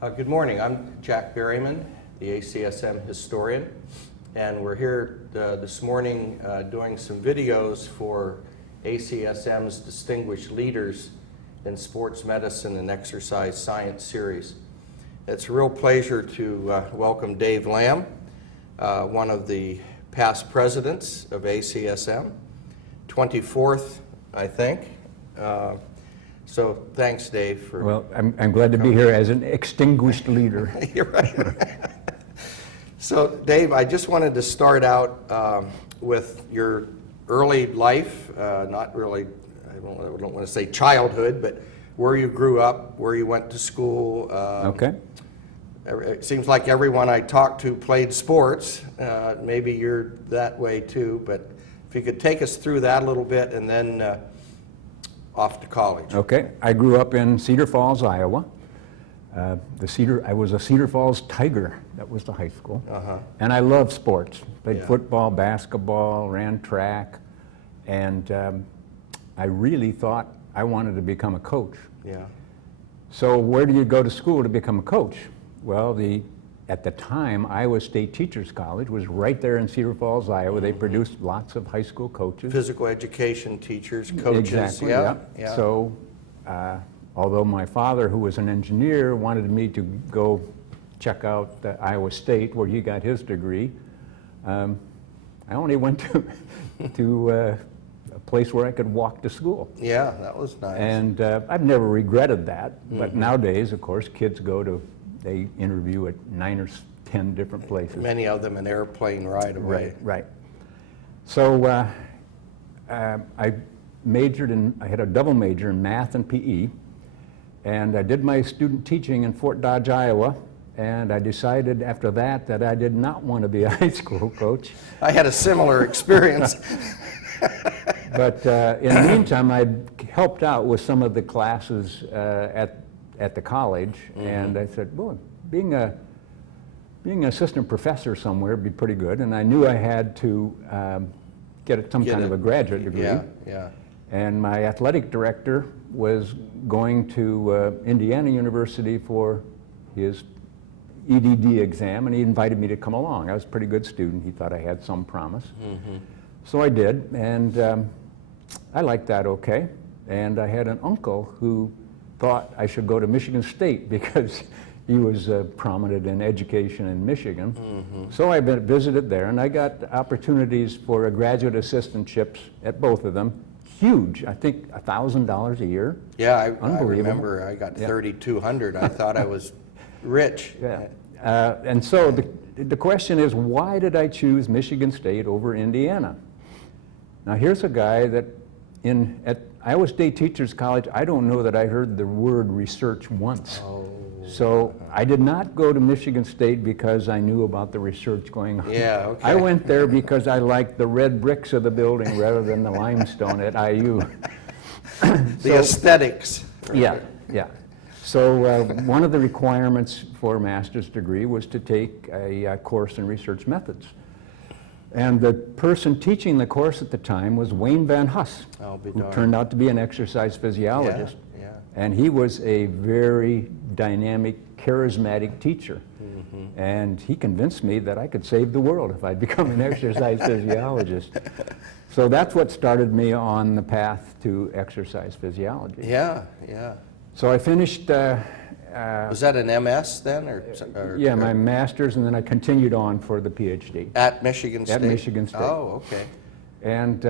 Good morning. I'm Jack Berryman, the ACSM historian, and we're here this morning doing some videos for ACSM's Distinguished Leaders in Sports Medicine and Exercise Science series. It's a real pleasure to welcome Dave Lamb, one of the past presidents of ACSM, 24th, I think. So thanks, Dave. For well, I'm glad to be here as an extinguished leader. You're right. So, Dave, I just wanted to start out with your early life, not really, I don't want to say childhood, but where you grew up, where you went to school. Okay. It seems like everyone I talked to played sports. Maybe you're that way too, but if you could take us through that a little bit and then off to college. Okay. I grew up in Cedar Falls, Iowa. I was a Cedar Falls Tiger. That was the high school. And I loved sports. Played football, basketball, ran track, and I really thought I wanted to become a coach. Yeah. So where do you go to school to become a coach? Well, at the time, Iowa State Teachers College was right there in Cedar Falls, Iowa. They produced lots of high school coaches. Physical education teachers, coaches. Exactly, yeah. So, although my father, who was an engineer, wanted me to go check out Iowa State, where he got his degree, I only went to a place where I could walk to school. Yeah, that was nice. And I've never regretted that. But nowadays, of course, kids they interview at 9 or 10 different places. Many of them an airplane ride away. Right. So I had a double major in math and PE, and I did my student teaching in Fort Dodge, Iowa, and I decided after that I did not want to be a high school coach. I had a similar experience. But in the meantime, I helped out with some of the classes at the college, and I said, well, being an assistant professor somewhere would be pretty good, and I knew I had to get some kind of a graduate degree. Yeah. And my athletic director was going to Indiana University for his EDD exam, and he invited me to come along. I was a pretty good student. He thought I had some promise. So I did, and I liked that okay. And I had an uncle who thought I should go to Michigan State because he was prominent in education in Michigan. So I visited there, and I got opportunities for graduate assistantships at both of them. Huge, I think $1,000 a year. Yeah, I remember I got $3,200. I thought I was rich. Yeah. And so the question is, why did I choose Michigan State over Indiana? Now here's a guy that at Iowa State Teachers College, I don't know that I heard the word research once. So I did not go to Michigan State because I knew about the research going on. Yeah, okay. I went there because I liked the red bricks of the building rather than the limestone at IU. The aesthetics. Yeah. So one of the requirements for a master's degree was to take a course in research methods. And the person teaching the course at the time was Wayne Van Huss, who turned out to be an exercise physiologist. Yeah. And he was a very dynamic, charismatic teacher. And he convinced me that I could save the world if I'd become an exercise physiologist. So that's what started me on the path to exercise physiology. Yeah. So I finished... was that an MS then? Yeah, my master's, and then I continued on for the Ph.D. At Michigan State? At Michigan State. Oh, okay. And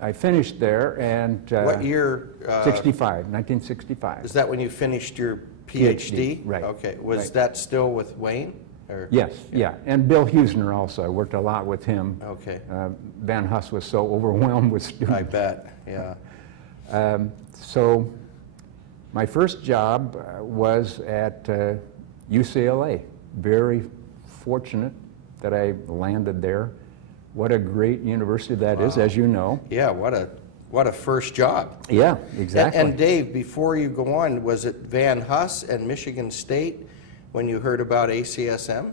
I finished there, and... what year? 1965. Is that when you finished your Ph.D.? Right. Okay. Was that still with Wayne? Or? Yes, yeah. And Bill Huesner also. I worked a lot with him. Okay. Van Huss was so overwhelmed with students. I bet, yeah. So my first job was at UCLA. Very fortunate that I landed there. What a great university that is, as you know. Yeah, what a first job. Yeah, exactly. And Dave, before you go on, was it Van Huss and Michigan State when you heard about ACSM?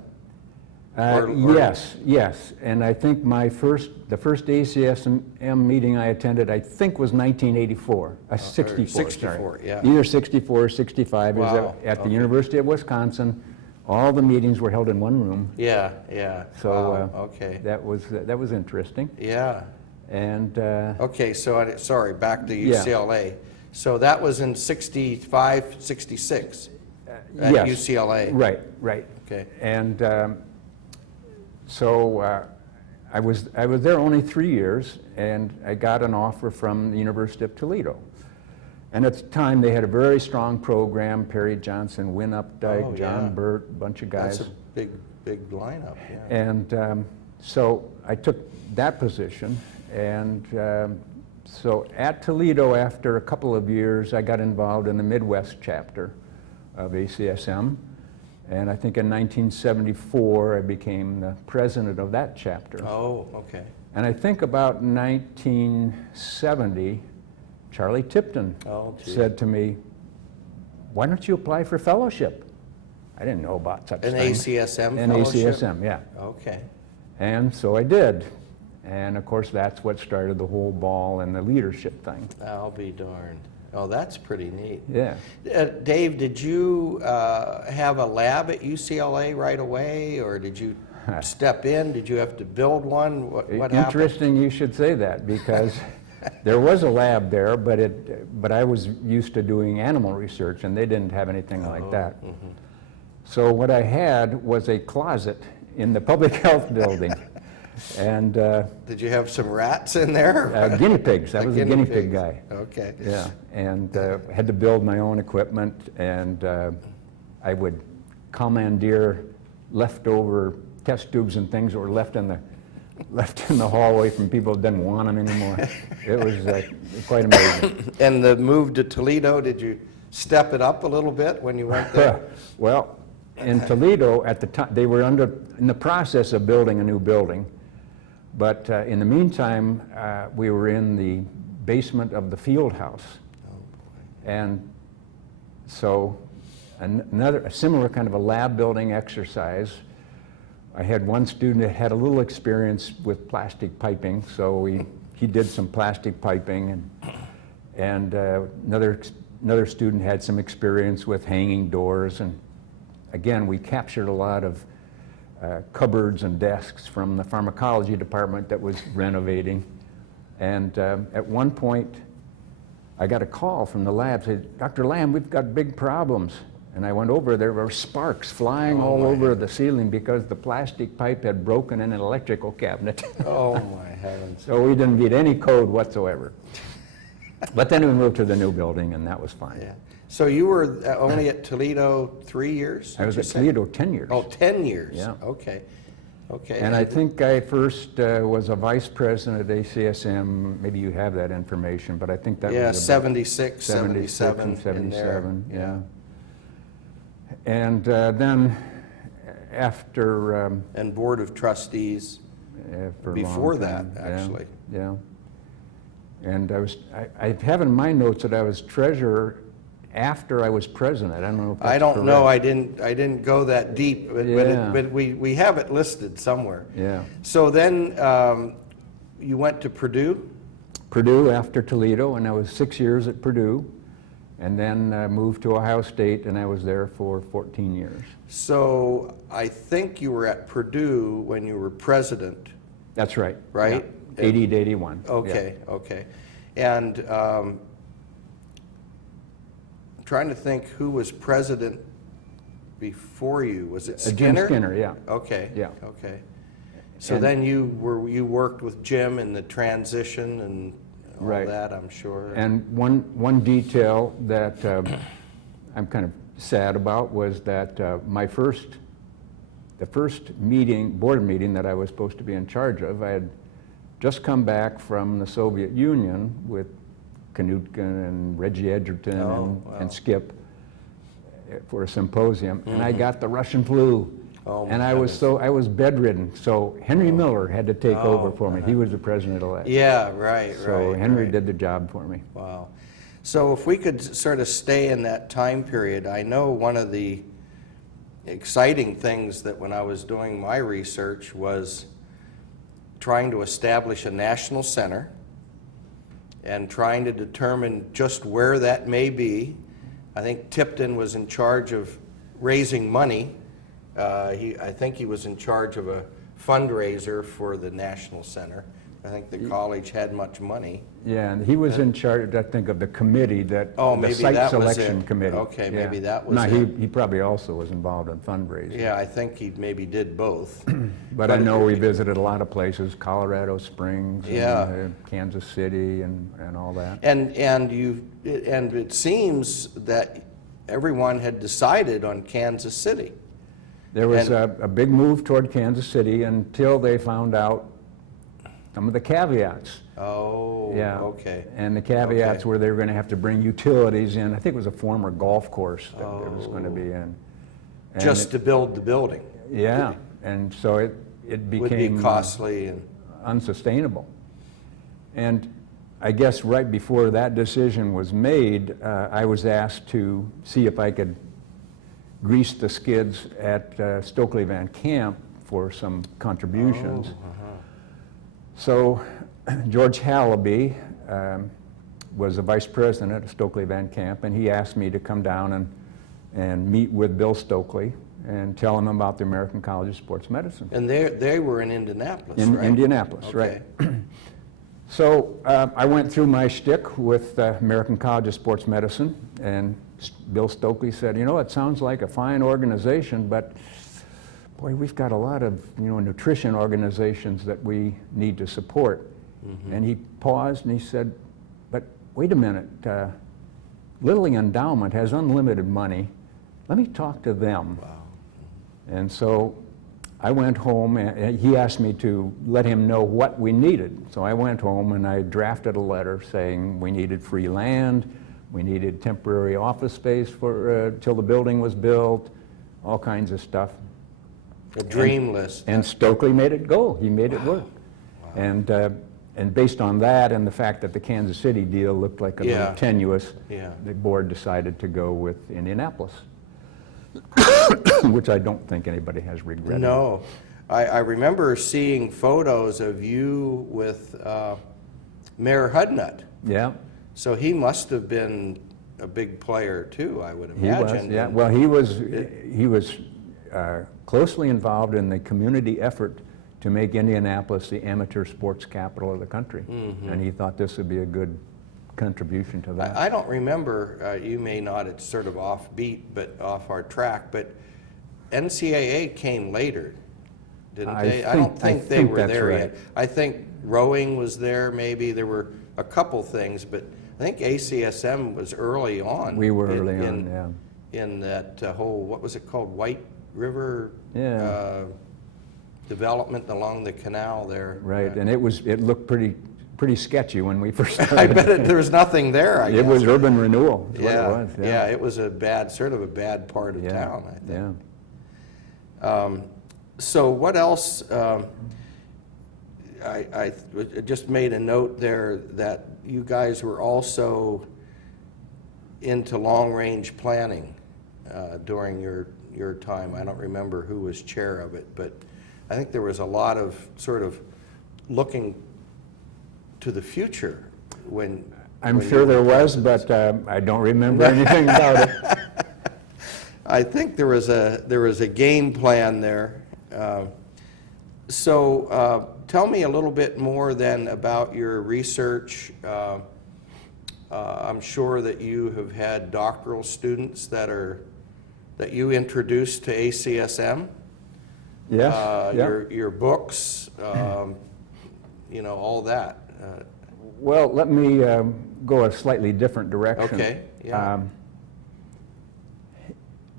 Yes, and I think the first ACSM meeting I attended, I think was 1984, 64, 64, sorry. yeah. Either 64 or 65. It was Wow, at the okay. University of Wisconsin. All the meetings were held in one room. Yeah. So Wow, okay. that was interesting. Yeah. And Okay, so, sorry, back to Yeah. UCLA. So that was in 65, 66 at yes, UCLA? Right. Okay. And so I was there only 3 years, and I got an offer from the University of Toledo. And at the time, they had a very strong program. Perry Johnson, Win Updike, Oh, John yeah. Burt, a bunch of guys. That's a big lineup, yeah. And so I took that position, and so at Toledo, after a couple of years, I got involved in the Midwest chapter of ACSM, and I think in 1974, I became the president of that chapter. Oh, okay. And I think about 1970, Charlie Tipton Oh, gee. said to me, "Why don't you apply for fellowship?" I didn't know about such An thing. ACSM An fellowship? ACSM, yeah. Okay. And so I did. And of course, that's what started the whole ball and the leadership thing. I'll be darned. Oh, that's pretty neat. Yeah. Dave, did you have a lab at UCLA right away, or did you step in? Did you have to build one? What happened? Interesting you should say that, because there was a lab there, but I was used to doing animal research, and they didn't have anything like that. Mm-hmm. So what I had was a closet in the public health building. And Did you have some rats in there? guinea pigs. I was a guinea pig pigs. guy. Okay. Yeah, and had to build my own equipment, and I would commandeer leftover test tubes and things that were left in the hallway from people who didn't want them anymore. It was quite amazing. And the move to Toledo, did you step it up a little bit when you went there? Well, in Toledo at the time, they were in the process of building a new building, but in the meantime, we were in the basement of the field house. And so a similar kind of a lab building exercise. I had one student that had a little experience with plastic piping, so he did some plastic piping, and another student had some experience with hanging doors. And again, we captured a lot of cupboards and desks from the pharmacology department that was renovating. And at one point, I got a call from the lab, said, "Dr. Lamb, we've got big problems." And I went over, there were sparks flying all over the ceiling because the plastic pipe had broken in an electrical cabinet. Oh, my heavens. So we didn't get any code whatsoever. But then we moved to the new building, and that was fine. Yeah. So you were only at Toledo 3 years? I was did at you say? Toledo 10 years. Oh, 10 years? Yeah. Okay. Okay. And I think I first was a vice president at ACSM. Maybe you have that information, but I think that was about 76, 77 and in there. 77, yeah. And then after And Board of Trustees for a before long that, time, actually. Yeah. And I have in my notes that I was treasurer after I was president. I don't know if that's I don't know, correct. I didn't go that deep, but, Yeah. but we have it listed somewhere. Yeah. So then you went to Purdue? Purdue after Toledo, and I was 6 years at Purdue, and then moved to Ohio State, and I was there for 14 years. So I think you were at Purdue when you were president. That's right. Right? Yeah. 80 to 81. Okay, okay. And trying to think who was president before you. Was it Skinner? Jim Skinner, yeah. Okay. Yeah. Okay. So And- then you worked with Jim in the transition and all Right. that, I'm sure. And one detail that I'm kind of sad about was that the first board meeting that I was supposed to be in charge of, I had just come back from the Soviet Union with Knutkin and Reggie Edgerton Oh, wow. and Skip for a symposium, and I got the Russian flu. Oh, my And I was bedridden, so Henry Miller had to take over for me. He was the president-elect. Yeah, right, So right. Henry right. did the job for me. Wow. So if we could sort of stay in that time period, I know one of the exciting things that when I was doing my research was trying to establish a national center and trying to determine just where that may be. I think Tipton was in charge of raising money. I think he was in charge of a fundraiser for the National Center. I think the college had much money. Yeah, and he was in charge, I think, of the committee that, Oh, the maybe site that was selection it. committee. Okay, Yeah. maybe that was no, it. he probably also was involved in fundraising. Yeah, I think he maybe did both. But I know we visited a lot of places, Colorado Springs, Yeah. and, Kansas City, and all that. And it seems that everyone had decided on Kansas City. There was a big move toward Kansas City until they found out some of the caveats. Oh, Yeah. okay. And the caveats Okay. were they were going to have to bring utilities in. I think it was a former golf course that it was going to be in. And Just to build the building. yeah, and so it Would became be costly and. unsustainable. And I guess right before that decision was made, I was asked to see if I could grease the skids at Stokely Van Camp for some contributions. So George Hallaby was the vice president of Stokely Van Camp, and he asked me to come down and meet with Bill Stokely and tell him about the American College of Sports Medicine. And they were in Indianapolis, In right? Indianapolis, Okay. right. So I went through my shtick with American College of Sports Medicine, and Bill Stokely said, you know, it sounds like a fine organization, but boy, we've got a lot of, nutrition organizations that we need to support. And he paused and he said, but wait a minute, Littling Endowment has unlimited money. Let me talk to them. Wow. And so I went home, and he asked me to let him know what we needed. So I went home and I drafted a letter saying we needed free land, we needed temporary office space for till the building was built, all kinds of stuff. A dream list. And Stokely made it go. He made it work. Wow. And based on that and the fact that the Kansas City deal looked like a Yeah. little tenuous, Yeah. the board decided to go with Indianapolis, which I don't think anybody has regretted. No. I remember seeing photos of you with Mayor Hudnut. Yeah, So he must have been a big player too, I would he imagine. was. Yeah, well, he was closely involved in the community effort to make Indianapolis the amateur sports capital of the country, and he thought this would be a good contribution to that. I don't remember, you may not, it's sort of offbeat, but off our track, but NCAA came later, didn't they? I don't think they were that's there right. yet. I think rowing was there, maybe. There were a couple things, but I think ACSM was early on. We were early on, yeah. In that whole, what was it called, White River? Yeah. Development along the canal there. Right, and it looked pretty sketchy when we first I started. bet there was nothing there, I guess. It was urban renewal, is Yeah, what it was. yeah, it was a bad, sort of a bad part of Yeah, town, I think. yeah. So what else? I just made a note there that you guys were also into long-range planning during your time. I don't remember who was chair of it, but I think there was a lot of sort of looking to the future when. I'm when sure you there were was, president. but I don't remember anything about it. I think there was a game plan there. So tell me a little bit more then about your research. I'm sure that you have had doctoral students that you introduced to ACSM. Yes, yeah. Your books, all that. Well, let me go a slightly different direction. Okay, yeah.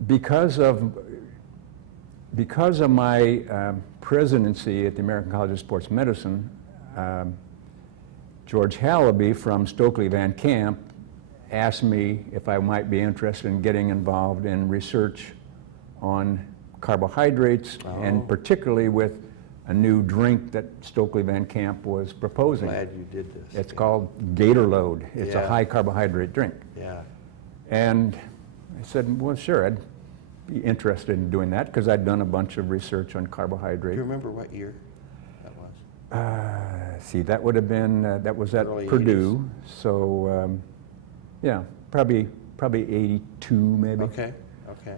Because of my presidency at the American College of Sports Medicine, George Hallaby from Stokely Van Camp asked me if I might be interested in getting involved in research on carbohydrates, and particularly with a new drink that Stokely Van Camp was proposing. Glad you did this. It's called Gator Load. It's a Yeah. high carbohydrate drink. Yeah. And I said, well, sure, I'd be interested in doing that because I'd done a bunch of research on Do carbohydrate. you remember what year that was? See, that would have been, that was at Early Purdue, so yeah, probably 82 maybe. Okay, okay.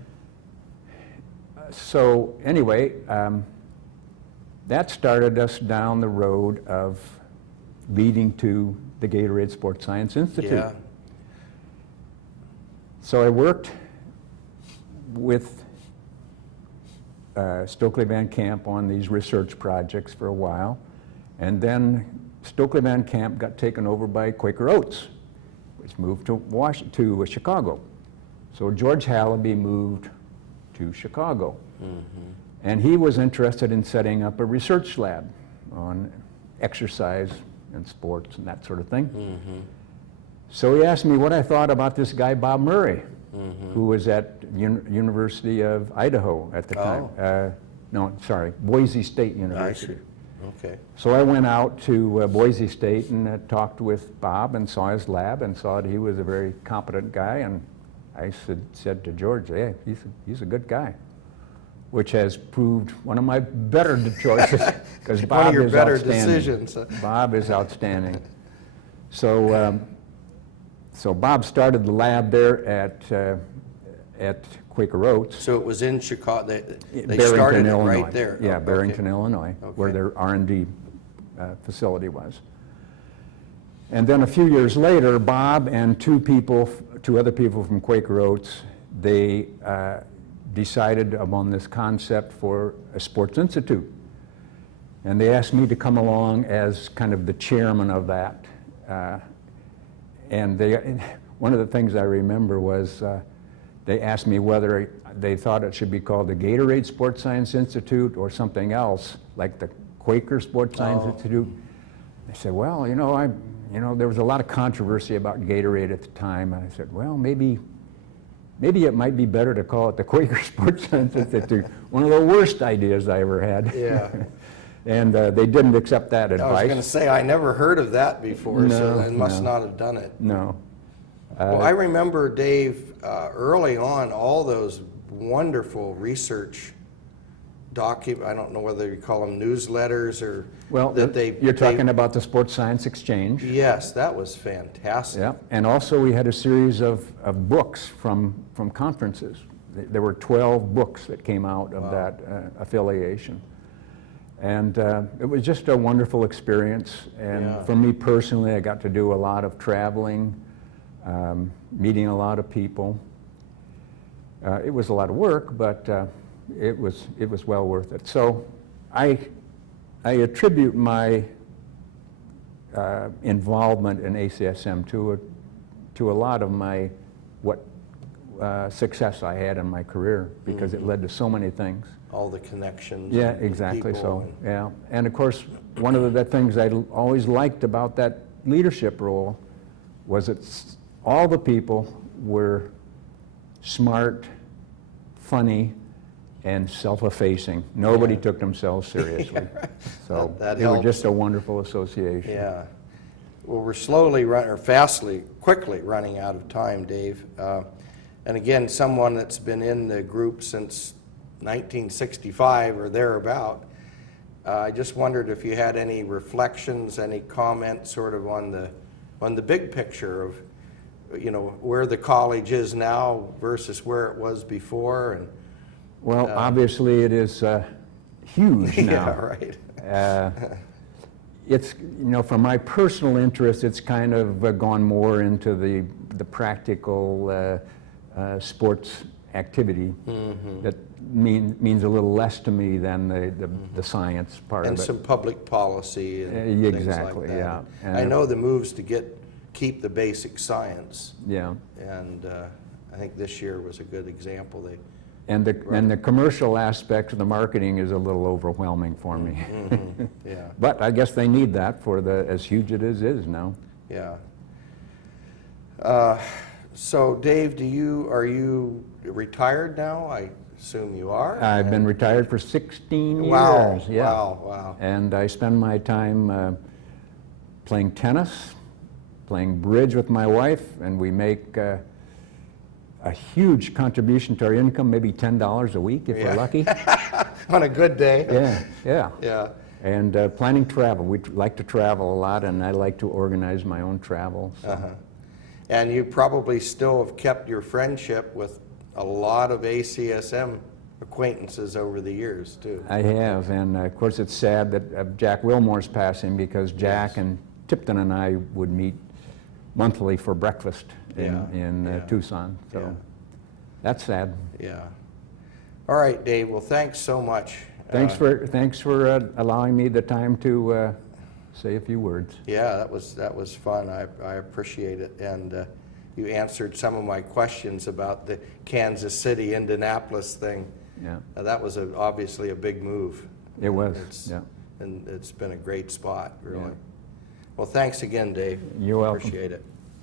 So anyway, that started us down the road of leading to the Gatorade Sports Science Institute. Yeah. So I worked with Stokely Van Camp on these research projects for a while, and then Stokely Van Camp got taken over by Quaker Oats, which moved to Chicago. So George Hallaby moved to Chicago, and he was interested in setting up a research lab on exercise and sports and that sort of thing. So he asked me what I thought about this guy, Bob Murray, who was at University of Idaho at the time. No, sorry, Boise State University. Okay. So I went out to Boise State and talked with Bob and saw his lab and saw that he was a very competent guy, and I said to George, hey, he's a good guy, which has proved one of my better choices because Bob One of your is better outstanding. decisions. Bob is outstanding. So, so Bob started the lab there at Quaker Oats. So it was in Chicago, they Barrington, started it Illinois. right there? Yeah, Oh, Barrington, okay. Illinois, where Okay. their R&D facility was. And then a few years later, Bob and two other people from Quaker Oats, they decided upon this concept for a sports institute. And they asked me to come along as kind of the chairman of that. And one of the things I remember was they asked me whether they thought it should be called the Gatorade Sports Science Institute or something else, like the Quaker Sports Science Institute. I said, well, there was a lot of controversy about Gatorade at the time, and I said, well, maybe it might be better to call it the Quaker Sports Science Institute. One of the worst ideas I ever had. Yeah. And they didn't accept that advice. I was going to say, I never heard of that before, so No, they must no. not have done it. No. Well, I remember, Dave, early on, all those wonderful research I don't know whether you call them newsletters or Well, you're talking about the Sports Science Exchange. Yes, that was fantastic. Yeah, and also we had a series of books from conferences. There were 12 books that came out of that affiliation. And it was just a wonderful experience. And Yeah. for me personally, I got to do a lot of traveling, meeting a lot of people. It was a lot of work, but it was well worth it. So I attribute my involvement in ACSM to a lot of my success I had in my career, because it led to so many things. All the connections. Yeah, and exactly people so. and- Yeah, and of course, one of the things I always liked about that leadership role was that all the people were smart, funny, and self-effacing. Nobody took themselves seriously. So That it was helps. just a wonderful association. Yeah. Well, we're quickly running out of time, Dave. And again, someone that's been in the group since 1965 or thereabout. I just wondered if you had any reflections, any comments sort of on the big picture of, where the college is now versus where it was before. And Well, obviously it is huge now. yeah, right. It's, for my personal interest, it's kind of gone more into the practical sports activity that means a little less to me than the science part And of it. some public policy and things exactly, like that. yeah. I know the moves to keep the basic science, Yeah, and I think this year was a good example. and the commercial aspect of the marketing is a little overwhelming for me. Yeah, But I guess they need that for as huge it is now. yeah. So Dave, are you retired now? I assume you are. I've been retired for 16 Wow, years. Yeah. wow. And I spend my time playing tennis, playing bridge with my wife, and we make a huge contribution to our income, maybe $10 a week if Yeah. we're lucky. On a good day. Yeah, yeah. Yeah. And planning travel. We like to travel a lot, and I like to organize my own travel. So. Uh-huh. And you probably still have kept your friendship with a lot of ACSM acquaintances over the years, too. I have, and of course it's sad that Jack Wilmore's passing, because Jack Yes. and Tipton and I would meet monthly for breakfast Yeah, in yeah. Tucson. So Yeah. that's sad. Yeah. All right, Dave. Well, thanks so much. Thanks for allowing me the time to say a few words. Yeah, that was fun. I appreciate it, and you answered some of my questions about the Kansas City, Indianapolis thing. Yeah, That was obviously a big move. it was. It's, Yeah, and it's been a great spot, really. Yeah. Well, thanks again, Dave. You're welcome. Appreciate it.